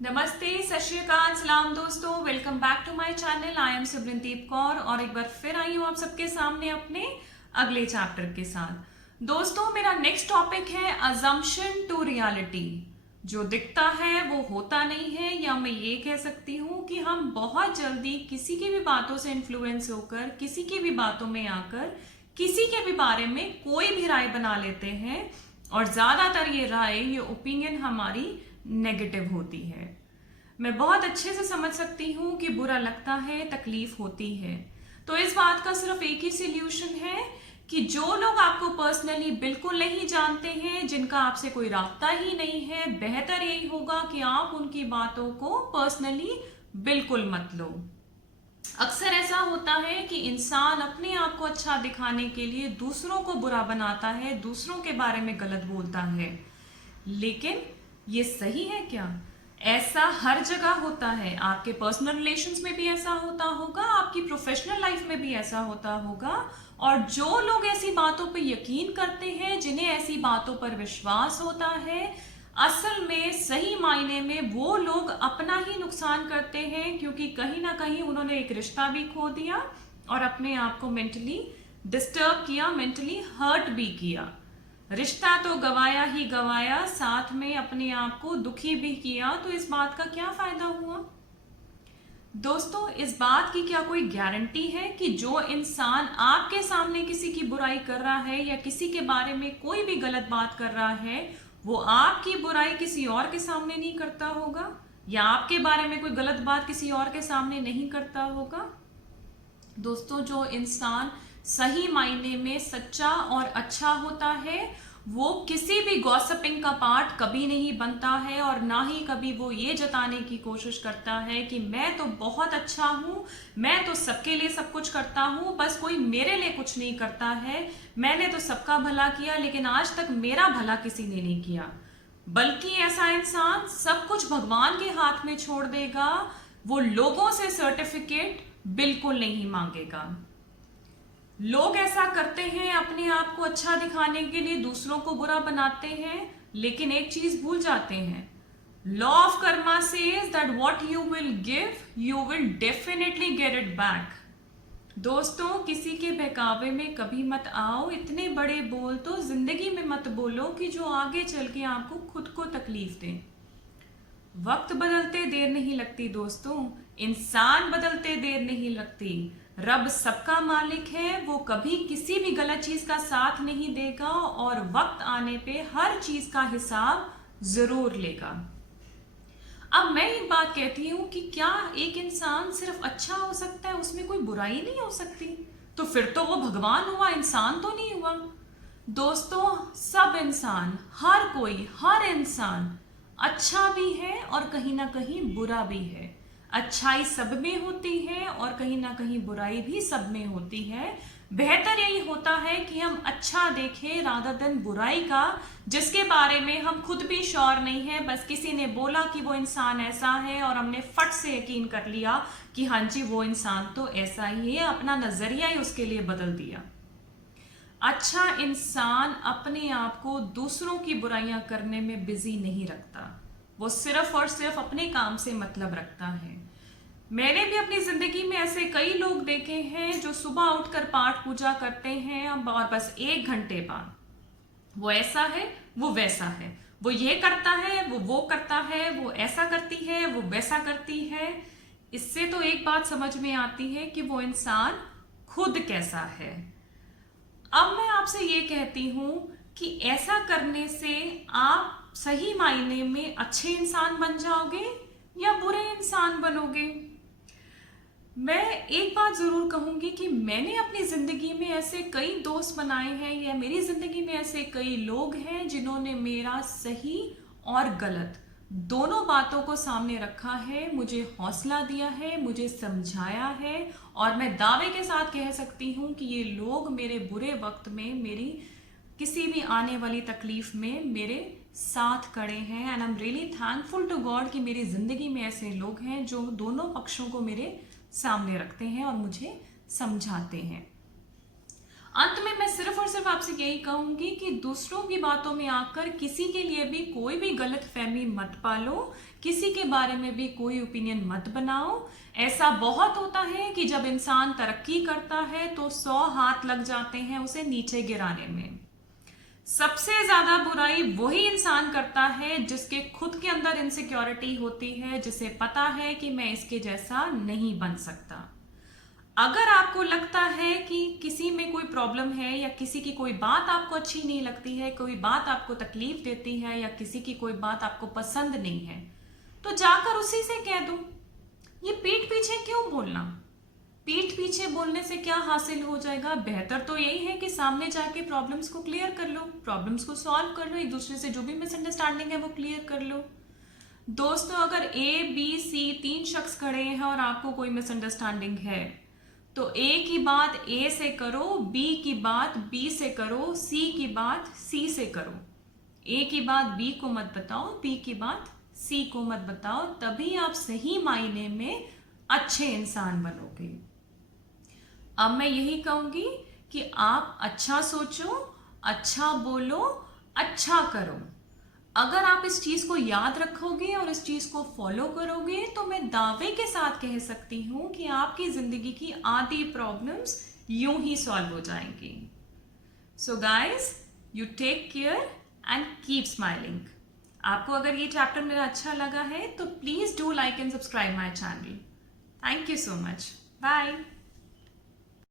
नमस्ते, सत श्री अकाल, सलाम दोस्तों। Welcome back to my channel. I am Simrandeep Kaur और एक बार फिर आई हूँ आप सबके सामने अपने अगले चैप्टर के साथ। दोस्तों, मेरा नेक्स्ट टॉपिक है अजम्पशन टू रियलिटी। जो दिखता है वो होता नहीं है, या मैं ये कह सकती हूँ कि हम बहुत जल्दी किसी की भी बातों से इन्फ्लुएंस होकर, किसी की भी बातों में आकर, किसी के भी बारे में कोई भी राय बना लेते हैं और ज्यादातर ये राय, ये ओपिनियन हमारी नेगेटिव होती है। मैं बहुत अच्छे से समझ सकती हूँ कि बुरा लगता है, तकलीफ होती है। तो इस बात का सिर्फ एक ही सॉल्यूशन है कि जो लोग आपको पर्सनली बिल्कुल नहीं जानते हैं, जिनका आपसे कोई रास्ता ही नहीं है, बेहतर यही होगा कि आप उनकी बातों को पर्सनली बिल्कुल मत लो। अक्सर ऐसा होता है कि इंसान अपने आप को अच्छा दिखाने के लिए दूसरों को बुरा बनाता है, दूसरों के बारे में गलत बोलता है। लेकिन ये सही है क्या? ऐसा हर जगह होता है। आपके पर्सनल रिलेशंस में भी ऐसा होता होगा, आपकी प्रोफेशनल लाइफ में भी ऐसा होता होगा। और जो लोग ऐसी बातों पर यकीन करते हैं, जिन्हें ऐसी बातों पर विश्वास होता है, असल में सही मायने में वो लोग अपना ही नुकसान करते हैं, क्योंकि कहीं ना कहीं उन्होंने एक रिश्ता भी खो दिया और अपने आप को मेंटली डिस्टर्ब किया, मेंटली हर्ट भी किया। रिश्ता तो गवाया ही गवाया, साथ में अपने आप को दुखी भी किया। तो इस बात का क्या फायदा हुआ? दोस्तों, इस बात की क्या कोई गारंटी है कि जो इंसान आपके सामने किसी की बुराई कर रहा है या किसी के बारे में कोई भी गलत बात कर रहा है, वो आपकी बुराई किसी और के सामने नहीं करता होगा, या आपके बारे में कोई गलत बात किसी और के सामने नहीं करता होगा? दोस्तों, जो इंसान सही मायने में सच्चा और अच्छा होता है, वो किसी भी गॉसिपिंग का पार्ट कभी नहीं बनता है, और ना ही कभी वो ये जताने की कोशिश करता है कि मैं तो बहुत अच्छा हूँ, मैं तो सबके लिए सब कुछ करता हूँ, बस कोई मेरे लिए कुछ नहीं करता है। मैंने तो सबका भला किया, लेकिन आज तक मेरा भला किसी ने नहीं किया। बल्कि ऐसा इंसान सब कुछ भगवान के हाथ में छोड़ देगा। वो लोगों से सर्टिफिकेट बिल्कुल नहीं मांगेगा। लोग ऐसा करते हैं, अपने आप को अच्छा दिखाने के लिए दूसरों को बुरा बनाते हैं, लेकिन एक चीज भूल जाते हैं। Law of Karma says that what you will give you will definitely get it back. दोस्तों, किसी के बहकावे में कभी मत आओ। इतने बड़े बोल तो जिंदगी में मत बोलो कि जो आगे चल के आपको खुद को तकलीफ दे। वक्त बदलते देर नहीं लगती दोस्तों, इंसान बदलते देर नहीं लगती। रब सबका मालिक है, वो कभी किसी भी गलत चीज का साथ नहीं देगा, और वक्त आने पे हर चीज का हिसाब जरूर लेगा। अब मैं एक बात कहती हूँ कि क्या एक इंसान सिर्फ अच्छा हो सकता है, उसमें कोई बुराई नहीं हो सकती? तो फिर तो वो भगवान हुआ, इंसान तो नहीं हुआ। दोस्तों, सब इंसान, हर कोई, हर इंसान अच्छा भी है और कहीं ना कहीं बुरा भी है। अच्छाई सब में होती है और कहीं ना कहीं बुराई भी सब में होती है। बेहतर यही होता है कि हम अच्छा देखें रादर देन बुराई का, जिसके बारे में हम खुद भी श्योर नहीं है। बस किसी ने बोला कि वो इंसान ऐसा है और हमने फट से यकीन कर लिया कि हाँ जी, वो इंसान तो ऐसा ही है, अपना नजरिया ही उसके लिए बदल दिया। अच्छा इंसान अपने आप को दूसरों की बुराइयां करने में बिजी नहीं रखता, वो सिर्फ और सिर्फ अपने काम से मतलब रखता है। मैंने भी अपनी जिंदगी में ऐसे कई लोग देखे हैं जो सुबह उठकर पाठ पूजा करते हैं और बस 1 घंटे बाद वो ऐसा है, वो वैसा है, वो ये करता है, वो करता है, वो ऐसा करती है, वो वैसा करती है। इससे तो एक बात समझ में आती है कि वो इंसान खुद कैसा है। अब मैं आपसे ये कहती हूं कि ऐसा करने से आप सही मायने में अच्छे इंसान बन जाओगे या बुरे इंसान बनोगे। मैं एक बात जरूर कहूंगी कि मैंने अपनी जिंदगी में ऐसे कई दोस्त बनाए हैं, या मेरी जिंदगी में ऐसे कई लोग हैं जिन्होंने मेरा सही और गलत दोनों बातों को सामने रखा है, मुझे हौसला दिया है, मुझे समझाया है। और मैं दावे के साथ कह सकती हूँ कि ये लोग मेरे बुरे वक्त में, मेरी किसी भी आने वाली तकलीफ में मेरे साथ खड़े हैं। And I am really thankful to God कि मेरी जिंदगी में ऐसे लोग हैं जो दोनों पक्षों को मेरे सामने रखते हैं और मुझे समझाते हैं। अंत में मैं सिर्फ और सिर्फ आपसे यही कहूंगी कि दूसरों की बातों में आकर किसी के लिए भी कोई भी गलत फहमी मत पालो, किसी के बारे में भी कोई ओपिनियन मत बनाओ। ऐसा बहुत होता है कि जब इंसान तरक्की करता है तो 100 हाथ लग जाते हैं उसे नीचे गिराने में। सबसे ज्यादा बुराई वही इंसान करता है जिसके खुद के अंदर इनसिक्योरिटी होती है, जिसे पता है कि मैं इसके जैसा नहीं बन सकता। अगर आपको लगता है कि किसी में कोई प्रॉब्लम है या किसी की कोई बात आपको अच्छी नहीं लगती है, कोई बात आपको तकलीफ देती है या किसी की कोई बात आपको पसंद नहीं है, तो जाकर उसी से कह दो। ये पीठ पीछे क्यों बोलना? पीठ पीछे बोलने से क्या हासिल हो जाएगा? बेहतर तो यही है कि सामने जाके प्रॉब्लम्स को क्लियर कर लो, प्रॉब्लम्स को सॉल्व कर लो, एक दूसरे से जो भी मिसअंडरस्टैंडिंग है वो क्लियर कर लो। दोस्तों, अगर ए बी सी 3 शख्स खड़े हैं और आपको कोई मिसअंडरस्टैंडिंग है तो ए की बात ए से करो, बी की बात बी से करो, सी की बात सी से करो। ए की बात बी को मत बताओ, बी की बात सी को मत बताओ, तभी आप सही मायने में अच्छे इंसान बनोगे। अब मैं यही कहूंगी कि आप अच्छा सोचो, अच्छा बोलो, अच्छा करो। अगर आप इस चीज को याद रखोगे और इस चीज को फॉलो करोगे तो मैं दावे के साथ कह सकती हूं कि आपकी जिंदगी की आधी प्रॉब्लम्स यूं ही सॉल्व हो जाएंगी। So guys, you take care and keep smiling. आपको अगर ये चैप्टर मेरा अच्छा लगा है तो please do like and subscribe my channel. Thank you so much. Bye.